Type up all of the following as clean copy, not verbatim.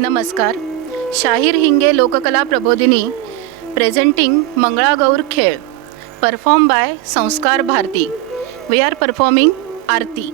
नमस्कार. शाहीर हिंगे लोककला प्रबोधिनी प्रेझेंटिंग मंगळागौर खेळ perform by Sanskar Bharati. We are performing Aarti.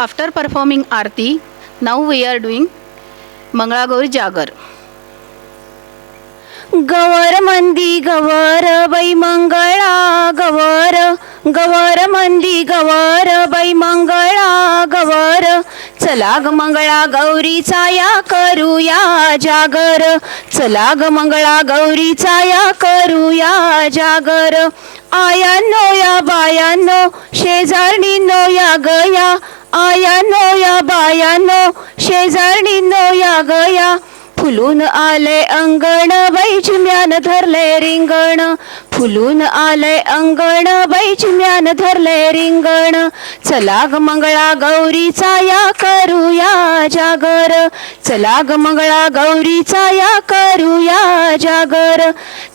After performing Aarti, now we are doing Mangalagauri Jagar. गवर मंदी गवर बाई मंगळा गवर गवर मंदी गवर बाई मंगळा गवर चला ग मंगळा गौरीचा या करूया जागर चला ग मंगळा गौरीचा या करूया जागर आयानो या बायानो शेजारणीनो या गया आयानो या बायानो शेजारणीनो या गया फुलून आले अंगण बाई चिम्यान धरले रिंगण फुलून आले अंगण बाई चिम्यान धरले रिंगण चला ग मंगळा गौरीचा या करूया जागर चला ग मंगळा गौरीचा या करूया जागर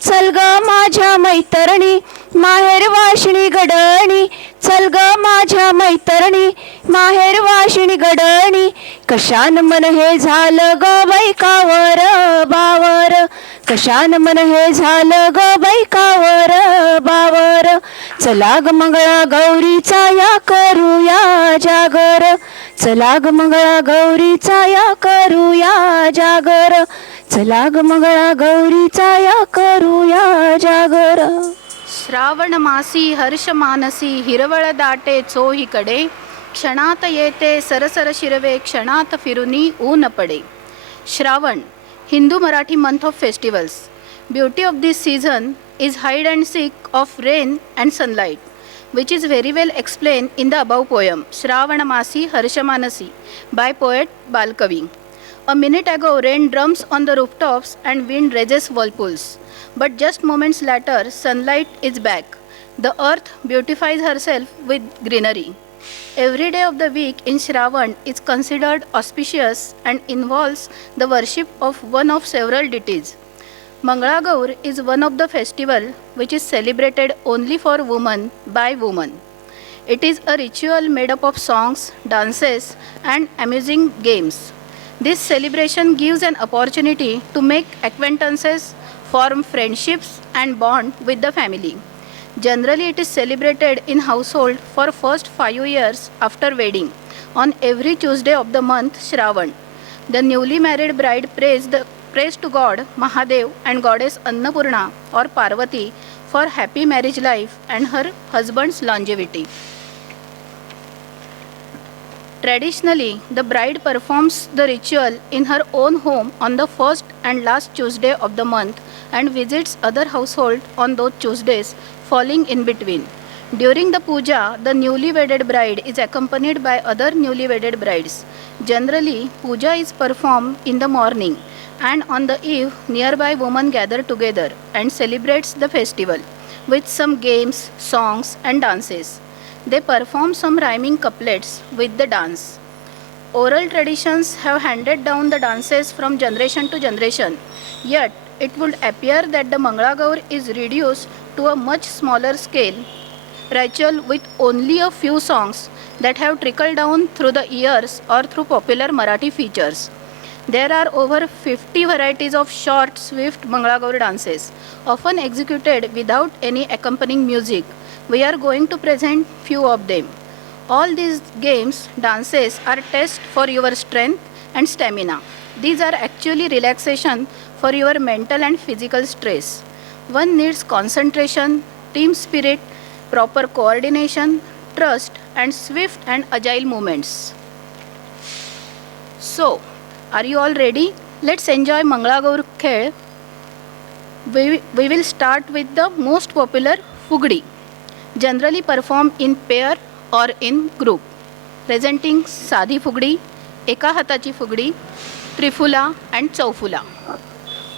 चल ग माझ्या मैतरणी माहेर वाशिणी गडणी चल ग माझ्या मैतरणी माहेर वाशिणी गडणी कशान मन हे झालं ग बाई कावर बावर कशान मन हे झालं ग बाई कावर बावर चला ग मंगळा गौरीचा या करूया जागर चला ग मंगळा गौरीचा या करूया जागर चला ग मंगळा गौरीचा या करूया जागर. श्रावण मासी हर्ष मानसी हिरवळ दाटे चोहीकडे क्षणात येते सरसर शिरवे क्षणात फिरुनी ऊन पडे. Shravan, Hindu Marathi month of festivals. Beauty of this season is hide and seek of rain and sunlight, which is very well explained in the above poem Shravanamasi Harshamanasi by poet Balkavi. A minute ago rain drums on the rooftops and wind raises whirlpools, but just moments later sunlight is back. The earth beautifies herself with greenery. Every day of the week in Shravan is considered auspicious and involves the worship of one of several deities. Mangalagaur is one of the festival which is celebrated only for women by women. It is a ritual made up of songs, dances and amusing games. This celebration gives an opportunity to make acquaintances, form friendships and bond with the family. Generally it is celebrated in household for first 5 years after wedding on every Tuesday of the month Shravan. The newly married bride prays to God Mahadev and goddess Annapurna or Parvati for happy marriage life and her husband's longevity. Traditionally, the bride performs the ritual in her own home on the first and last Tuesday of the month and visits other household on those Tuesdays falling in between. During the puja, the newly wedded bride is accompanied by other newly wedded brides. Generally, puja is performed in the morning, and on the eve, nearby women gather together and celebrates the festival with some games, songs and dances. They perform some rhyming couplets with the dance. Oral traditions have handed down the dances from generation to generation. Yet, it would appear that the Mangalagaur is reduced to a much smaller scale ritual with only a few songs that have trickled down through the years or through popular Marathi features. There are over 50 varieties of short, swift Mangalagaur dances, often executed without any accompanying music. We are going to present few of them. All these games, dances are tests for your strength and stamina. These are actually relaxation for your mental and physical stress. One needs concentration, team spirit, proper coordination, trust and swift and agile movements. So, are you all ready? Let's enjoy Mangalagaur Khel. We will start with the most popular Fugdi. Generally perform in pair और in group. Presenting साधी फुगडी, एका हाताची फुगडी, त्रिफुला and Chauphula.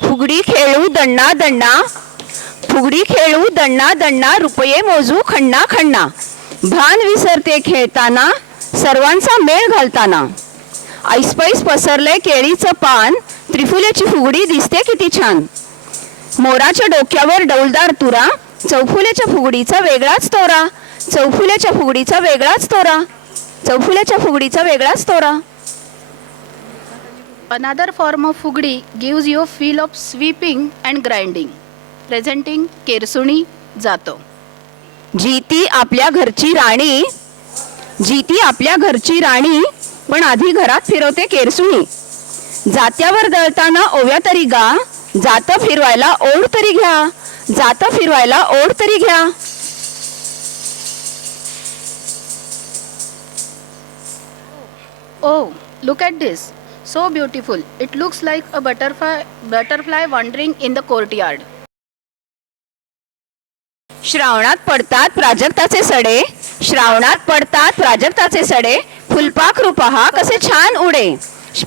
फुगडी खेळू दण्णा दण्णा, फुगडी खेळू दण्णा दण्णा, रुपये मोजू खण्णा खण्णा. भान विसरते खेळताना, सर्वांचा मेळ घालताना. ऐसपैस पसरले केळीचं पान, त्रिफुल्याची फुगडी दिसते किती छान. मोराच्या डोक्यावर डौलदार तुरा, चौफुल्याच्या फुगडीचा वेगळाच तोरा. चौफुल्याच्या फुगडीचा वेगळाच तोरा. चौफुल्याच्या फुगडीचा वेगळाच तोरा. Another form of fugdi gives you a feel of sweeping and grinding. Presenting केरसुणी जातो. जीती आपल्या घरची राणी, जीती आपल्या घरची राणी, पण आधी घरात फिरवते केरसुणी. जात्यावर दळताना ओव्या तरी गा, जात फिरवायला ओढ तरी घ्या. जात फिरवायला ओढ तरी घ्या. Oh, look at this. So beautiful. It looks like a butterfly wandering in the courtyard. श्रावणात पडतात प्राजक्ताचे सडे, श्रावणात पडतात प्राजक्ताचे सडे, फुलपाखरू पहा कसे छान उडे.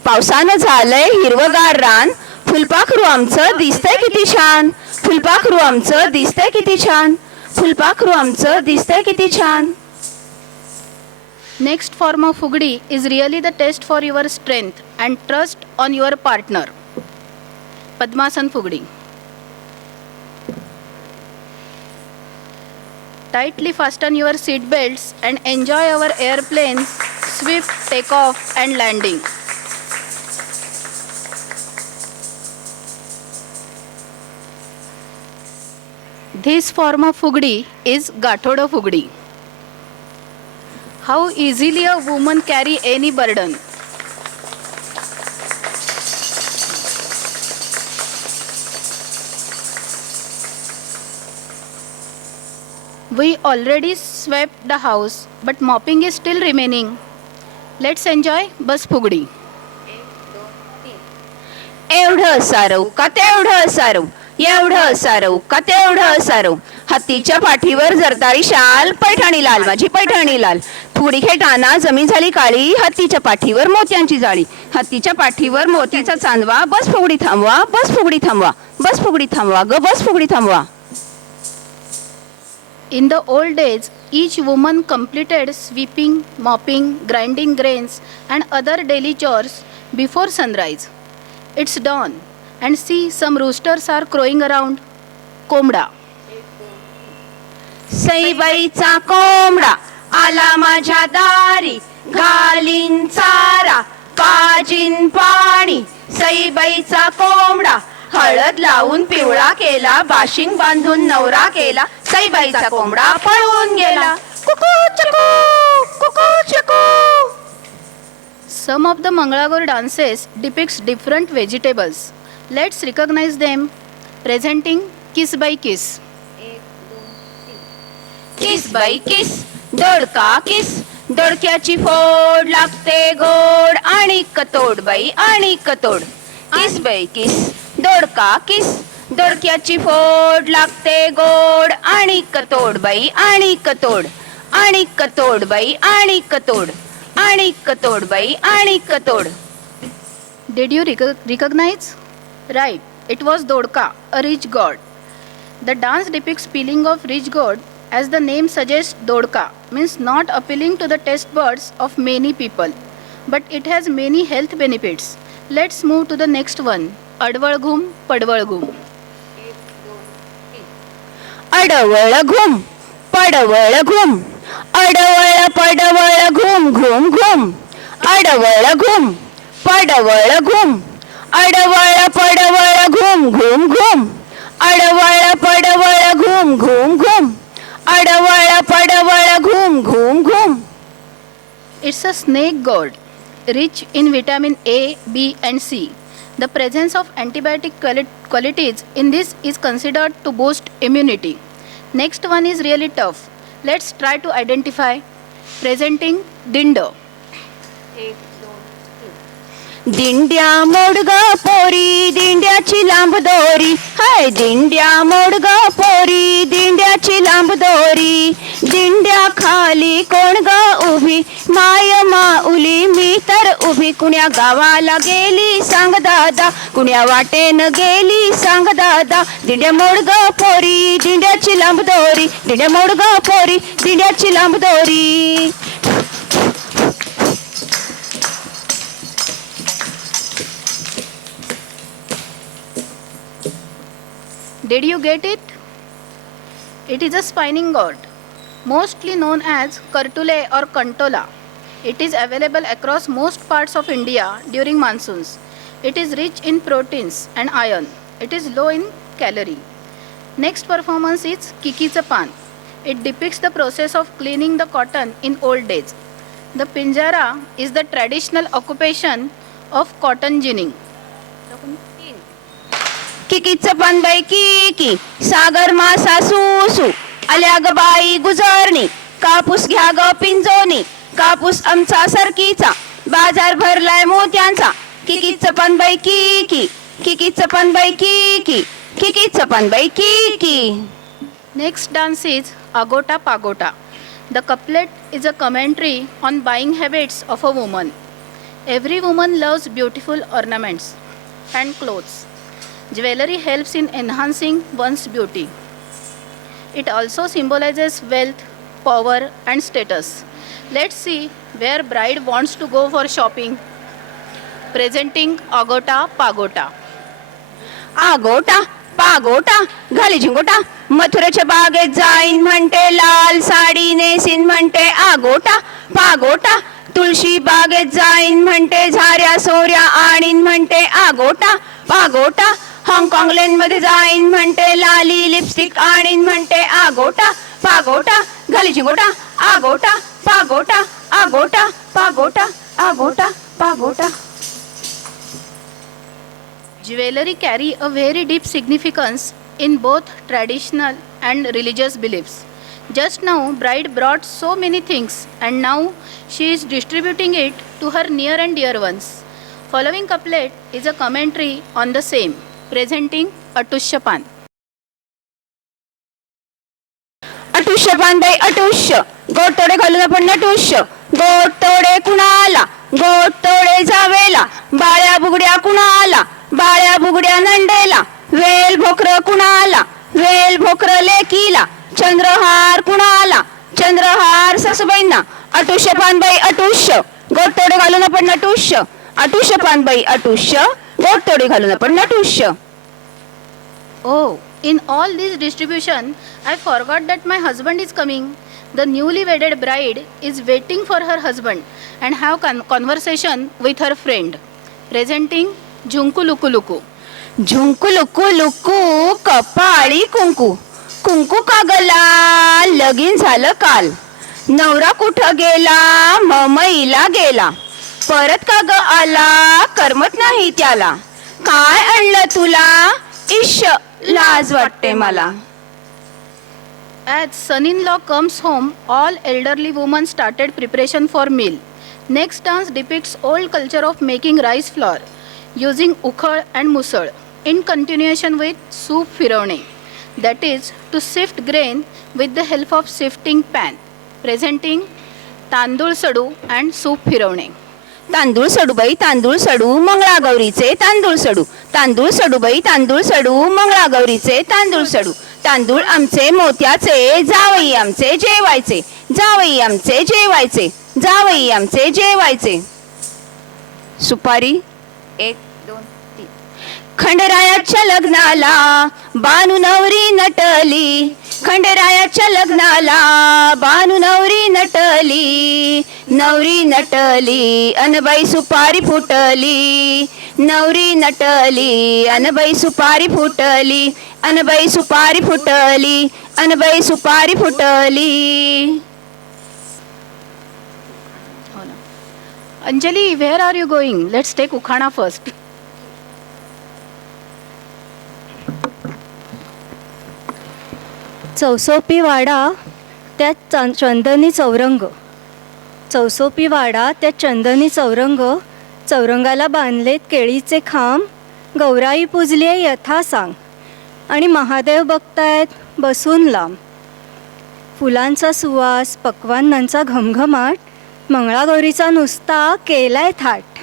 पावसानं झालंय हिरवगार रान, फुलपाखरू आमचं दिसतंय किती छान. फुलपाखरू आमचं दिसतंय किती छान. फुलपाखरू आमचं दिसतंय किती छान. Next form of fugdi is really the test for your strength and trust on your partner. Padmasan fugdi. Tightly fasten your seat belts and enjoy our airplane's swift takeoff and landing. This form of fugdi is Gathoda fugdi. How easily a woman carry any burden. We already swept the house, but mopping is still remaining. Let's enjoy bus fugdi. एवढं सारव का तेवढं सारव, एवढं सारव का तेवढं सारव. हत्तीच्या पाठीवर जरदारी शाल, पैठणी लाल माझी पैठणी लाल. फुगडी खेळताना जमीन झाली काळी, हत्तीच्या पाठीवर मोत्यांची जाळी. हत्तीच्या पाठीवर मोतीचा चांदवा, बस फुगडी थांबवा, बस फुगडी थांबवा, बस फुगडी थांबवा ग, बस फुगडी थांबवा. In the old days, each woman completed sweeping, mopping, grinding grains, and other daily chores before sunrise. It's dawn, and see some roosters are crowing around. कोंबडा. सईबाईचा कोंबडा आला माझ्या दारी, घालीन चारा पाजीन पाणी. सईबाईचा कोंबडा हळद लावून पिवळा केला, बाशिंग बांधून नवरा केला. सईबाईचा कोंबडा पळून गेला. कुकू चकू, कुकू चकू. Some of the Mangalagor dances depicts different vegetables. Let's recognize them. Presenting kiss by kiss. किस बाई किस, दोडका किस, दोडक्याची फोड लागते गोड. आणि कतोड बाई आणि कतोड. किस बाई किस, दोडका किस, दोडक्याची फोड लागते गोड. आणि कतोड बाई आणि कतोड. आणि कतोड बाई आणि कतोड. आणि कतोड बाई आणि कतोड. Did you recognize? Right, it was Dodka, a rich god. The dance depicts peeling of rich gourd. As the name suggests, Dodka means not appealing to the taste buds of many people, but it has many health benefits. Let's move to the next one. Adwal ghum, padwal ghum. अडवळ घुम, पडवळ घुम. अडवळ पडवळ घुम घुम घुम. अडवळ घुम, पडवळ घुम. अडवळ पडवळ घुम घुम घुम. अडवळ पडवळ घुम घुम घुम. अडवळ पडवळ घुम घुम घुम. It's a snake god, rich in vitamin A, B, and C. The presence of antibiotic qualities in this is considered to boost immunity. Next one is really tough. Let's try to identify. Presenting dindo. दिंड्या मोडगा पोरी, दिंड्याची लांब दोरी. हाय दिंड्या मोडगा पोरी, दिंड्याची लांब दोरी. दिंड्या खाली कोण ग उभी, माय माऊली मी तर उभी. कुण्या गावाला गेली सांग दादा, कुण्या वाटेन गेली सांग दादा. दिंड्या मोड ग पोरी, दिंड्याची लांब दोरी, दिंड्या मोड ग पोरी, दिंड्याची लांब दोरी. Did you get it? It is a spinning gourd, mostly known as Kartule or Kantola. It is available across most parts of India during monsoons. It is rich in proteins and iron. It is low in calorie. Next performance is Kikicha Pan. It depicts the process of cleaning the cotton in old days. The Pinjara is the traditional occupation of cotton ginning. किकीचं पान बाई किकी, सागर मासा सुसू, आल्या ग बाई गुजरणी. कापूस घ्या ग पिंजोनी, कापूस आमचा सरकीचा, बाजार भरलाय मोत्यांचा. किकीचं पान बाई किकी, किकीचं पान बाई किकी, किकीचं पान बाई Kiki. Next dance is Agota Pagota. The couplet is a commentary on buying habits of a woman. Every woman loves beautiful ornaments and clothes. Jewelry helps in enhancing one's beauty. It also symbolizes wealth, power, and status. Let's see where bride wants to go for shopping. Presenting Agota Pagota. आगोटा पागोटा घाली झिंगोटा, मथुरेच्या बागेत जाईन म्हणते, लाल साडी नेसीन म्हणते. आगोटा पागोटा तुळशी बागेत जाईन म्हणते, झाऱ्या सोऱ्या आणीन म्हणते. आगोटा पागोटा हाँगकाँग लेन मध्ये जाईन म्हणते, लाली लिपस्टिक आणीन म्हणते. आगोटा पागोटा घाली झिंगोटा, आगोटा पागोटा, आगोटा पागोटा, आगोटा पागोटा. Jewelry carry a very deep significance in both traditional and religious beliefs. Just now, bride brought so many things and now she is distributing it to her near and dear ones. Following couplet is a commentary on the same, presenting Atushya Pan. अटुष्य पान बाई अटुष्य, गोट तोडे घालून आपण नटुष्य. गोट तोडे कुणाला, गोट तोडे जावेला, बाळ्या बुगड्या कुणाला, बाळ्या बुगड्या नंडेला. वेल भोकर कुणाला, वेल भोकर लेकीला. चंद्रहार कुणाला, चंद्रहार सासूबाईंना. अटुष्य पान बाई अटुष्य, गोट तोडे घालून आपण नटुष्य. अटुष्य पान बाई अटुष्य, गोट तोडे घालून आपण नटुष्य. Oh, in all this distribution, I forgot that my husband is coming. The newly wedded bride is waiting for her husband and have conversation with her friend. Presenting Junku Luku Luku. Jhunku लुकू लुकू कपाळी कुंकू, कुंकू कागला लगीन झालं काल. नवरा कुठं गेला ममईला गेला, परत का ग आला करमत नाही त्याला. काय आणलं तुला इश लाज वाटते मला. As son-in-law comes home, all elderly women started preparation for meal. Next dance depicts old culture of making rice flour using ukhad and musal in continuation with soup firavne, that is to sift grain with the help of sifting pan. Presenting तांदूळ सडू and soup फिरवणे. तांदूळ सडू बाई तांदूळ सडू मंगळागौरीचे तांदूळ सडू. तांदूळ सडू बाई तांदूळ सडू मंगळागौरीचे तांदूळ सडू. तांदूळ आमचे मोत्याचे, जावई आमचे जेवायचे, जावई आमचे जेवायचे, जावई आमचे जेवायचे. सुपारी 1 2 3. खंडरायाच्या लग्नाला बानू नवरी नटली, खंडरायाच्या लग्नाला बानू नवरी नटली. नवरी नटली अनबाई सुपारी फुटली, नवरी नटली अनबाई सुपारी फुटली, अनबाई सुपारी फुटली, अनबाई सुपारी फुटली. Anjali, where are you going? Let's take ukhana first. चौसोपी वाडा त्या चंदनी चौरंग, चौसोपी वाडा त्या चंदनी चौरंग. चौरंगाला बांधलेत केळीचे खांब, गौराई पूजलीये यथा सांग, आणि महादेव बघतायत बसून लांब. फुलांचा सुवास, पक्वान्नांचा घमघमाट, मंगळागौरीचा नुसता केलाय थाट.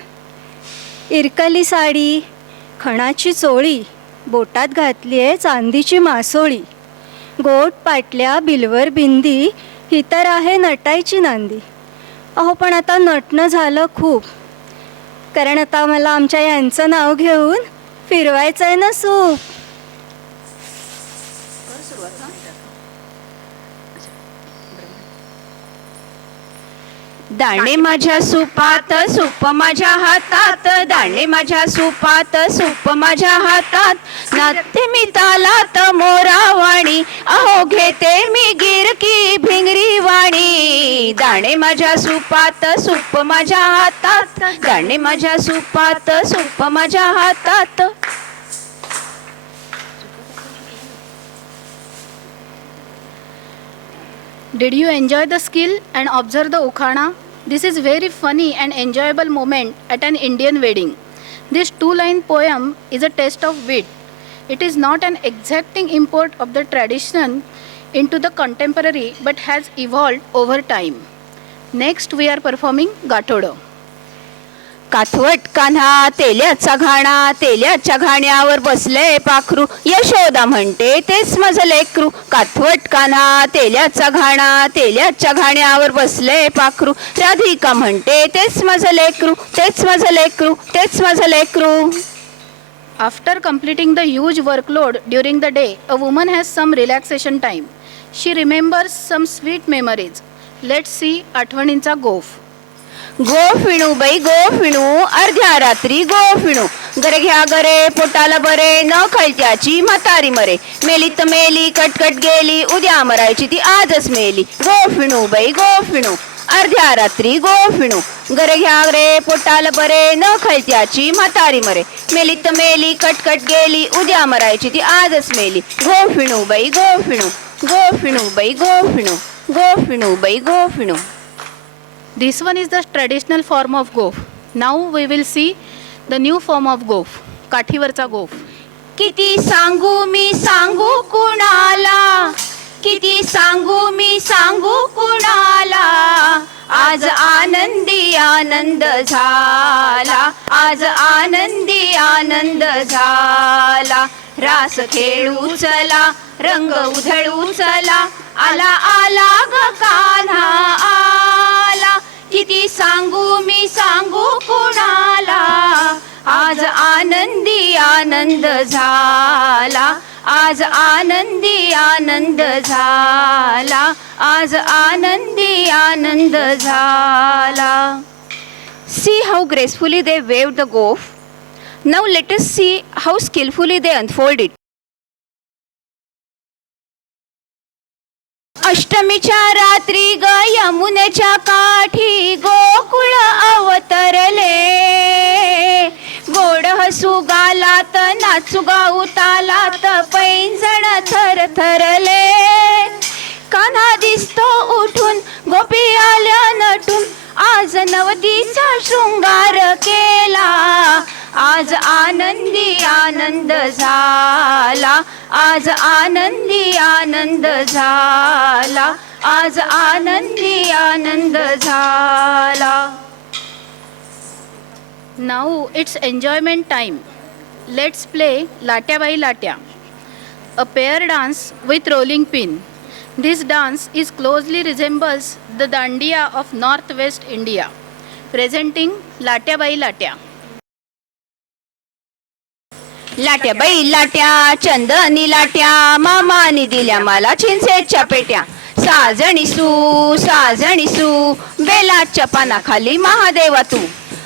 इरकली साडी, खणाची चोळी, बोटात घातली आहे चांदीची मासोळी. गोट पाटल्या, बिलवर बिंदी, ही तर आहे नटायची नांदी. अहो पण आता नटणं झालं खूप, कारण आता मला आमच्या यांचं नाव घेऊन फिरवायचं आहे ना सूप. दाणे माझ्या सुपात, सूप माझ्या हातात, दाणे माझ्या सुपात, सूप माझ्या हातात. नाते मी तालात मोरावाणी, अहो घेते मी गिरकी भिंगरी वाणी. दाणे माझ्या सुपात, सूप माझ्या हातात, दाणे माझ्या सुपात, सूप माझ्या हातात. Did you enjoy the skill and observe the ukhana? This is very funny and enjoyable moment at an Indian wedding. This two-line poem is a test of wit. It is not an exacting import of the tradition into the contemporary but has evolved over time. Next we are performing Gathodo. काथवट Kanha तेल्याचा घाणा, तेल्याच्या घाण्यावर बसले पाखरू. यशोदा म्हणते तेच माझं लेकरू. काथवट कान्हा तेल्याचा घाणा, तेल्याच्या घाण्यावर बसले पाखरू. राधिका म्हणते तेच माझं लेकरू, तेच माझं लेकरू, तेच माझं लेकरू. After completing the huge workload during the day, a woman has some relaxation time. She remembers some sweet memories. Let's see आठवणींचा गोफ. गो फिणू बाई गो फिणू, अर्ध्या रात्री गो फिणू. गरे घ्या गरे पोटाला बरे, न खळत्याची म्हातारी मरे. मेली तर मेली, कटकट गेली, उद्या मरायची ती आजच मेली. गो फिणू बाई गो फिणू, अर्ध्या रात्री गो फिणू. गरे घ्या गरे पोटाला बरे, न खळत्याची म्हातारी मरे. मेली तर मेली, कटकट गेली, उद्या मरायची ती आजच मेली. गो फिणू बाई गो फिणू, गो फिणू बाई गो फिणू, गो फिणू बाई गो फिणू. This one is the traditional form of gof. Now we will see the new form of gof. काठीवरचा गोफ. किती सांगू मी सांगू कुणाला, किती सांगू मी सांगू कुणाला. आज आनंदी आनंद झाला, आज आनंदी आनंद झाला. रास खेळू चला, रंग उधळू चला, आला आला ग कान्हा आला. किती सांगू मी सांगू कुणाला. आज आनंदी आनंद झाला, आज आनंदी आनंद झाला, आज आनंदी आनंद झाला. See how gracefully they waved the goaf. Now let us see how skillfully they unfold it. अष्टमीच्या रात्री ग यमुनेच्या काठी गोकुळ अवतरले. गोड हसू गालात, नाचू गाऊ तालात, पैंजण थरथरले. कान्हा दिसतो उठून, गोपी आल्या नटून, आज नवतीचा शृंगार केला. आज आनंदी आनंद झाला, आज आनंदी आनंद झाला, आज आनंदी आनंद झाला. Now it's enjoyment time. Let's play Latya Bai Latya, a pair dance with rolling pin. This dance is closely resembles the Dandiya of northwest India. Presenting Latya Bai Latya. लाट्या बाई लाट्या, चंदनी लाट्या, मामानी दिल्या मला चिंचेच्या पेट्या. साजणी सू, बेलाच्या पानाखाली महादेवा तू.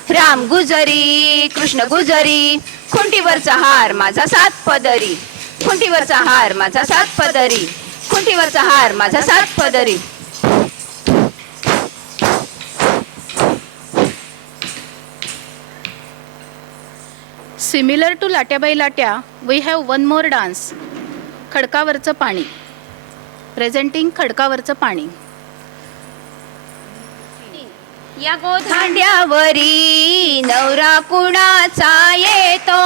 राम गुजरी, कृष्ण गुजरी, खुंटीवरचा हार माझा सात पदरी. खुंटीवरचा हार माझा सात पदरी, खुंटीवरचा हार माझा सात पदरी. Similar to Latya Bai Latya, we have one more dance, खडकावरचं पाणी. Presenting खडकावरचं पाणी. या गोधांड्यावरी नवरा कुणाचा येतो.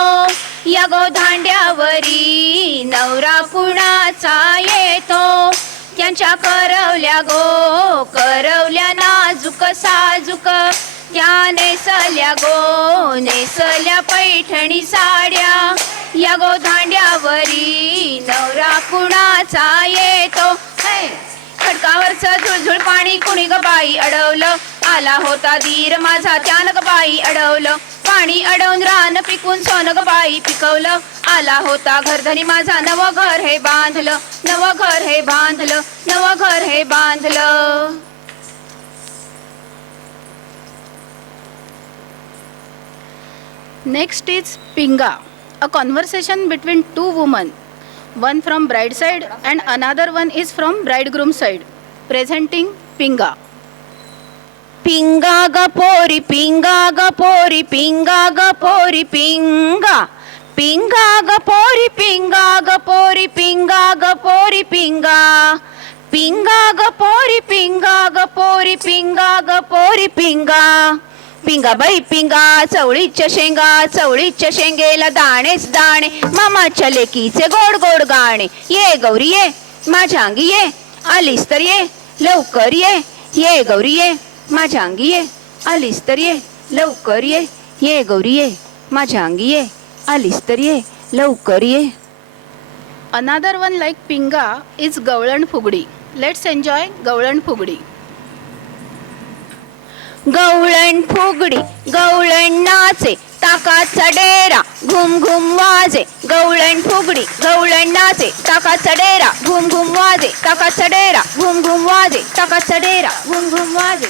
या गोधांड्यावरी नवरा कुणाचा येतो. त्यांच्या करवल्या करवल्या गो करवल्या नाजूक साजूक, त्या नेसल्या गो नेसल्या पैठणी साड्या, या गो धांड्यावरी नवरा कुणाचा येतो. खडकावरचं झुळझुळ पाणी कुणी ग बाई अडवलं, आला होता धीर माझा त्यानं ग बाई अडवलं. पाणी अडवून रान पिकून सोनं ग बाई पिकवलं, आला होता घरधनी माझा नवं घर हे बांधलं, नवं घर हे बांधलं, नवं घर हे बांधलं. Next is Pinga, a conversation between two women, one from bride side and another one is from bridegroom side. Presenting Pinga. पिंगा ग पोरी पिंगा ग पोरी पिंगा ग पोरी पिंगा, पिंगा ग पोरी पिंगा ग पोरी पिंगा ग पोरी पिंगा, पिंगा ग पोरी पिंगा ग पोरी पिंगा ग पोरी पिंगा. पिंगा बाई पिंगा चवळीच्या शेंगा, चवळीच्या शेंगेला दाणेच दाणे, मामाच्या लेकीचे गोड गोड गाणे. ये गौरी ये माझ्या अंगी ये, आलीस तर ये लवकर ये, ये गौरी ये माझ्या अंगी ये, आलीस तर ये लवकर ये, ये गौरी ये माझ्या अंगी ये, आलीस तर ये लवकर ये. Another one like Pinga is गवळण फुगडी. Let's enjoy गवळण फुगडी. गवळण फुगडी गवळण नाचे, ताकाचा डेरा घुम घुम वाजे. गवळण फुगडी गवळण नाचे, ताकाचा डेरा घुम घुम वाजे, ताकाचा डेरा घुम घुम वाजे, ताकाचा डेरा घुम घुम वाजे.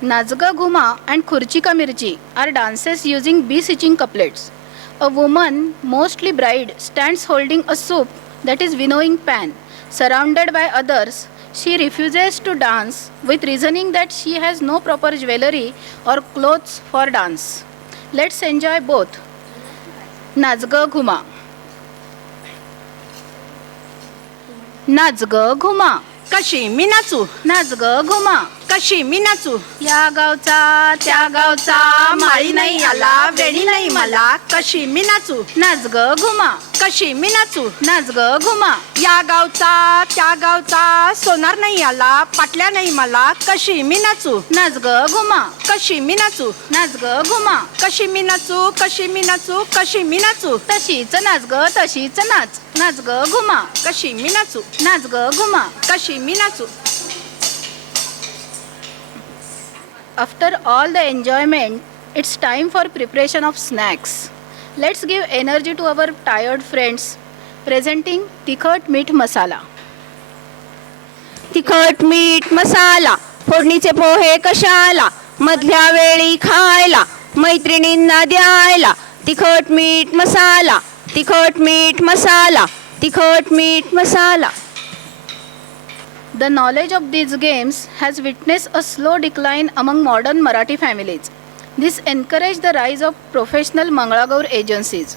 Nazga Guma and Khurchika Mirchi are dances using beseeching couplets. A woman, mostly bride, stands holding a soup that is winnowing pan. Surrounded by others, she refuses to dance with reasoning that she has no proper jewelry or clothes for dance. Let's enjoy both. Nazga Guma. Nazga Guma. कशी मी नाचू, नाचग घुमा. कशी मी नाचू, या गावचा त्या गावचा माळी नाही आला वेणी नाही मला, कशी मी नाचू, नाचग घुमा. कशी मी नाचू, नाचग घुमा. या गावचा त्या गावचा सोनार नाही आला पाटल्या नाही मला, कशी मी नाचू, नाचग घुमा. कशी मी नाचू, नाचग घुमा. कशी मी नाचू, कशी मी नाचू, कशी मी नाचू, तशीच नाचग तशीच नाच. नाचग घुमा. कशी मी नाचू, नाचग घुमा. कशी मी नाचू. After all the enjoyment, it's time for preparation of snacks. Let's give energy to our tired friends. Presenting तिखट मीठ मसाला. तिखट मीठ मसाला, फोडणीचे पोहे कशाला, मधल्या वेळी खायला मैत्रिणींना द्यायला. तिखट मीठ मसाला, तिखट मीठ मसाला, तिखट मीठ मसाला. The knowledge of these games has witnessed a slow decline among modern Marathi families. This encouraged the rise of professional Mangalagaur agencies.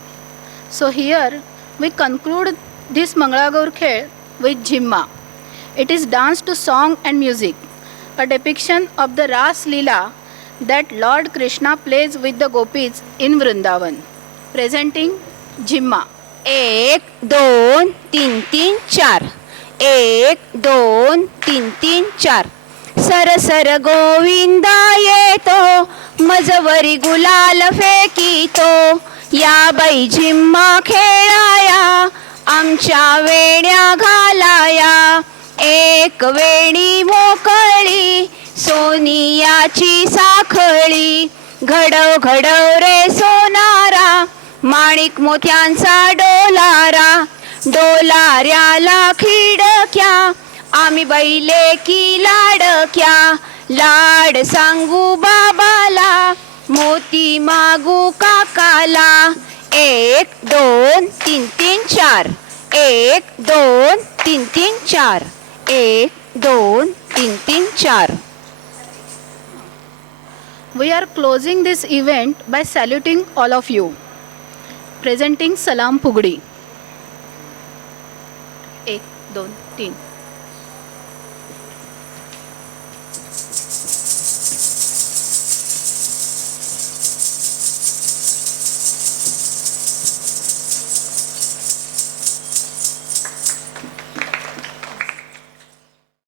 So here we conclude this Mangalagaur Khel with Jhimma. It is dance to song and music, a depiction of the Ras Leela that Lord Krishna plays with the gopis in Vrindavan. Presenting Jhimma. 1 2 3 3 4, 1 2 3 3 4. Sir sir Govinda येतो, मजवरी गुलाल फेकीतो. या बाई झिम्मा खेळाया, आमच्या वेण्या घालाया. एक वेणी मोकळी, सोनियाची साखळी. घडव घडव रे सोनारा, माणिक मोत्यांचा डोलारा. डोलाऱ्याला खिडक्या, आम्ही बैले की लाडक्या. लाड सांगू बाबाला, मोती मागू काकाला. 1 2 3 3 4, 1 2 3 3 4, 1 2 3 3 4. We are closing this event by saluting all of you. Presenting Salam Pugdi. 1 2 3.